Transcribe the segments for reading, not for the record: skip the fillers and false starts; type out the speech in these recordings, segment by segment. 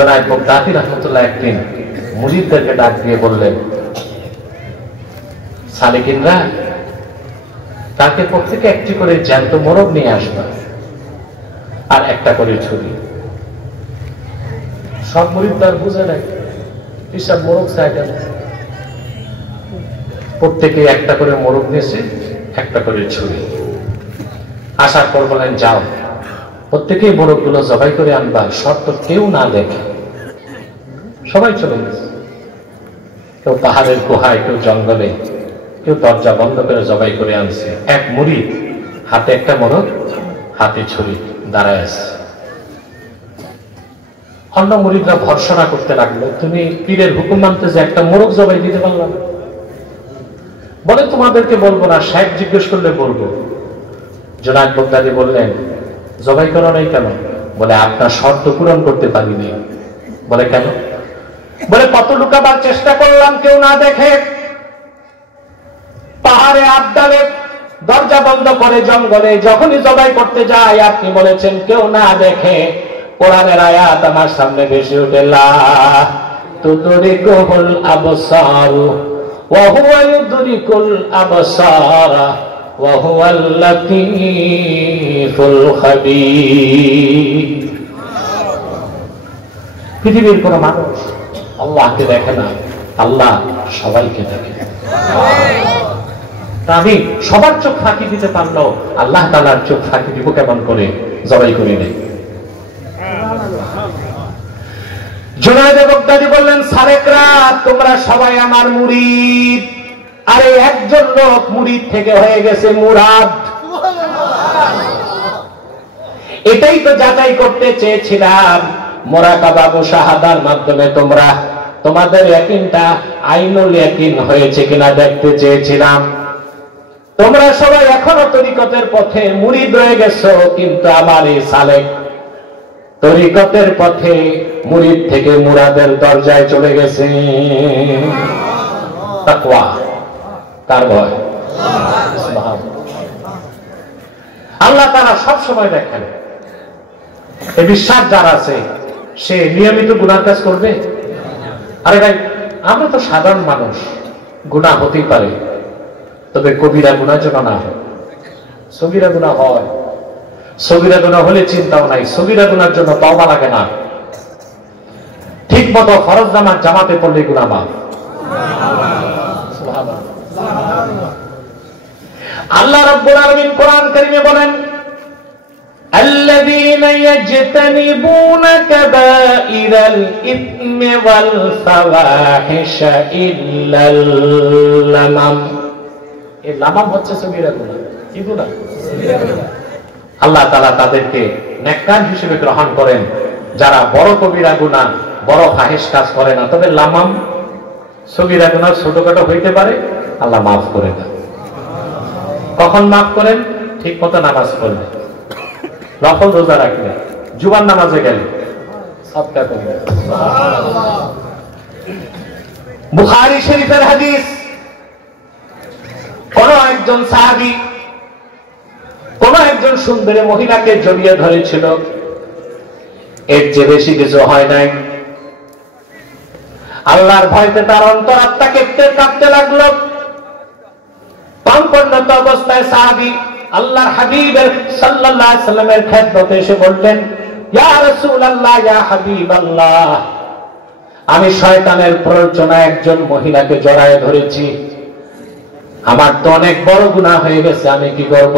জনায়েত Baghdadi রাহমাতুল্লাহ একদিন মুরিদদেরকে ডাক দিয়ে বললেন, সালেকিনরা তাকে প্রত্যেকে একটি করে জ্যান্ত মোরগ নিয়ে আসবে আর একটা করে ছুরি। সব মুরিদদার বুঝে নাই এসব মোরগ চাইটা, প্রত্যেকে একটা করে মোরগ নিয়েছে, একটা করে ছুরি। আসার পর বলেন, যাও প্রত্যেকেই মোরগ গুলো জবাই করে আনবা, শর্ত কেউ না দেখে। সবাই চলে গেছে, কেউ পাহাড়ের গুহায়, কেউ জঙ্গলে, কেউ দরজা বন্ধ করে জবাই করে আনছে। এক মুরিদ হাতে একটা মোরগ, হাতে ছুরি, দাঁড়ায় আছে। অন্য মুরিদরা ভর্সনা করতে লাগলো, তুমি পীরের হুকুম মানতে যে একটা মোরগ জবাই দিতে পারলাম? বলে, তোমাদেরকে বলবো না, শেখ জিজ্ঞেস করলে বলবো। জনায়েত বাগদাদী বললেন, জবাই করো নাই কেন? বলে, আপনার শর্ত পূরণ করতে পারিনি। বলে, কেন? বলে, কত লুকাবার চেষ্টা করলাম, কেউ না দেখে। পাহাড়ে, আবদালে, দরজা বন্ধ করে, জঙ্গলে, যখনই জবাই করতে যায় আপনি বলেছেন কেউ না দেখে। কোরআনের আয়াত আমার সামনে ভেসে উঠে, লা তুদরিকুল আবসার ওয়া হুয়া ইউদরিকুল আবসার ওয়া হুয়াল লাতীফুল খাবীর। পৃথিবীর কোন মানুষ আল্লাহকে দেখে না, আল্লাহ সবাইকে দেখে। আমি সবার চোখ ফাঁকি দিতে পারলো, আল্লাহ তাআলার চোখ ফাঁকি দিব কেমন করে? জবাই করে নেই। জনায়েত বাগদাদী বললেন, সালেকরা তোমরা সবাই আমার মুরিদ। আরে একজন লোক মুরিদ থেকে হয়ে গেছে মুরাদ। এটাই তো যাচাই করতে চেয়েছিলাম। মুরাকাবা মুশাহাদার মাধ্যমে তোমরা তোমাদের ইয়াকিনটা আইনুল ইয়াকিন হয়েছে কিনা দেখতে চেয়েছিলাম। তোমরা সবাই এখনো তরিকতের পথে মুরিদ রয়ে গেছো, কিন্তু আমার এই সালেক তরিকতের পথে মুরিদ থেকে মুরাদের দরজায় চলে গেছে। তাকওয়া, তার ভয়, আল্লাহ তাআলা সব সময় দেখেন। এই বিশ্বাস যার আছে সে নিয়মিত গুনাহ কাজ করবে। আরে ভাই, আমরা তো সাধারণ মানুষ, গুনাহ হতেই পারে, তবে কবিরা গুনাহ যেন না হয়। সগীরা গুনাহ হয়, সগীরা গুনাহ হলে চিন্তাও নাই, সগীরা গুনার জন্য তওবা লাগে না। ঠিক মতো ফরজ নামাজ জামাতে পড়লে গুনাহ মাফ। আল্লাহ রাব্বুল আলামিন কোরআন কারীমে বলেন, আল্লাযীনা ইয়াজতানিবুনা কাবাইরাল ইসমি ওয়াল ফাওয়াহিশা ইল্লাল লামাম। এই লামাম হচ্ছে সগীরা গুনাহ। কি গুনাহ? আল্লাহ তাআলা তাদেরকে নেককার হিসেবে গ্রহণ করেন যারা বড় কবিরা গুনাহ, বড় ফাহিশ কাজ করে না। তবে লামাম, সগীরা গুনাহ ছোটখাটো হইতে পারে, আল্লাহ মাফ করে দেন। কখন মাফ করেন? ঠিক মতো নামাজ পড়লে, নফল রোজা রাখলে, জুমার নামাজে গেলে, সাদকা করলে। বুখারী শরীফের হাদিস, কোন একজন সাহাবী কোন একজন সুন্দরী মহিলাকে জড়িয়ে ধরেছিল। এর চেয়ে বেশি কিছু হয় নাই। আল্লাহর ভয়তে তার অন্তরাত্মা কাঁপতে লাগলো। পাম্পন্নত অবস্থায় সাহাবী আল্লাহর হাবিবের সাল্লাল্লাহু আলাইহি সাল্লামের খেদমতে এসে বললেন, ইয়া রাসূলুল্লাহ, ইয়া হাবিবাল্লাহ, আমি শয়তানের প্ররোচনায় একজন মহিলাকে জড়ায় ধরেছি। আমার তো অনেক বড় গুনাহ হয়ে গেছে, আমি কি করব?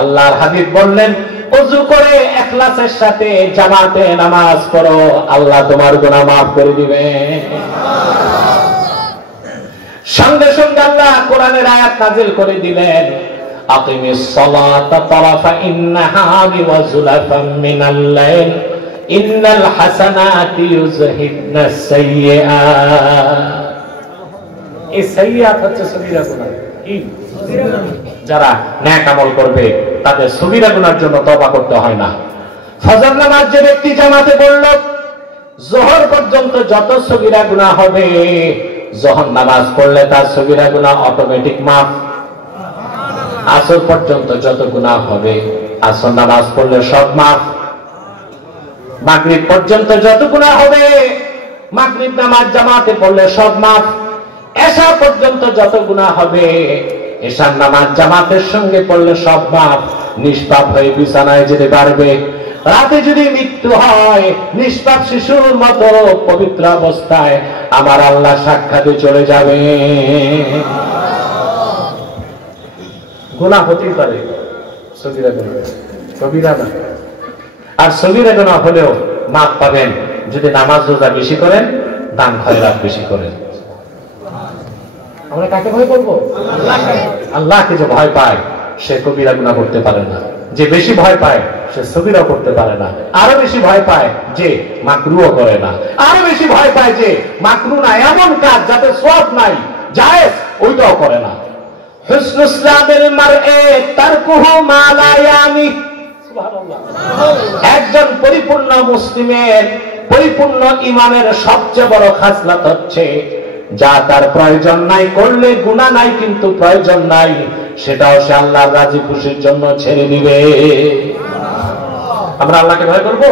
আল্লাহর হাবিব বললেন, ওযু করে ইখলাসের সাথে জামাতে নামাজ পড়ো, আল্লাহ তোমার গুনাহ মাফ করে দিবে। সঙ্গে সঙ্গে আল্লাহ কোরআনের আয়াত নাযিল করে দিলেন, আকিমিস সালাতা তারাফা ইন্নাহারি ওয়া যুলাফাম মিনাল লাইল ইন্নাল হাসানাতি ইউযহিবনাস সাইয়্যাত। এই সাইয়্যাত হচ্ছে সগীরা গুনাহ। কি? যারা নেক আমল করবে তাদের সগীরা গুনার জন্য তওবা করতে হয় না। ফজর নামাজ যে ব্যক্তি জামাতে পড়ল, যোহর পর্যন্ত যত সগীরা গুনাহ হবে, যোহর নামাজ পড়লে তার সগীরা গুনাহ অটোমেটিক মাফ। আসর পর্যন্ত যত গুনাহ হবে, আসর নামাজ পড়লে সব মাফ। মাগরিব পর্যন্ত যত গুনাহ হবে মাগরিব নামাজ জামাতে পড়লে সব মাফ। এশা পর্যন্ত যত গুনাহ হবে এশার নামাজ জামাতের সঙ্গে পড়লে সব মাফ। নিষ্পাপ হয়ে বিছানায় যেতে পারবে। রাতে যদি মৃত্যু হয় নিষ্পাপ শিশুর মতো পবিত্র অবস্থায় আমার আল্লাহ সাক্ষাতে চলে যাবে। গুনাহ হতেই পারে, সগীরা গুনাহ, কবিরা না। আর সগীরা গুনাহ হলেও মাফ পাবেন যদি নামাজ রোজা বেশি করেন, দান খয়রাত বেশি করেন। আমরা কাকে ভয় করবো? আল্লাহকে। যে ভয় পায় সে কবিরা গুনাহ করতে পারে না, যে বেশি ভয় পায় সে সগীরা করতে পারে না, আরো বেশি ভয় পায় যে মাকরুও করে না, আরো বেশি ভয় পায় যে মাকরু না এমন কাজ যাতে সওয়াব নাই জায়েজ ওইটাও করে না। হুসনুল ইসলামের মারএ তারকুহু মা লা ইয়ানি। সুবহানাল্লাহ। একজন পরিপূর্ণ মুসলিমের পরিপূর্ণ ঈমানের সবচেয়ে বড় খাসলত হচ্ছে যা তার প্রয়োজন নাই করলে গুনাহ নাই কিন্তু প্রয়োজন নাই সেটাও সে আল্লাহর রাজি খুশির জন্য ছেড়ে দিবে। আমরা আল্লাহকে ভয় করব?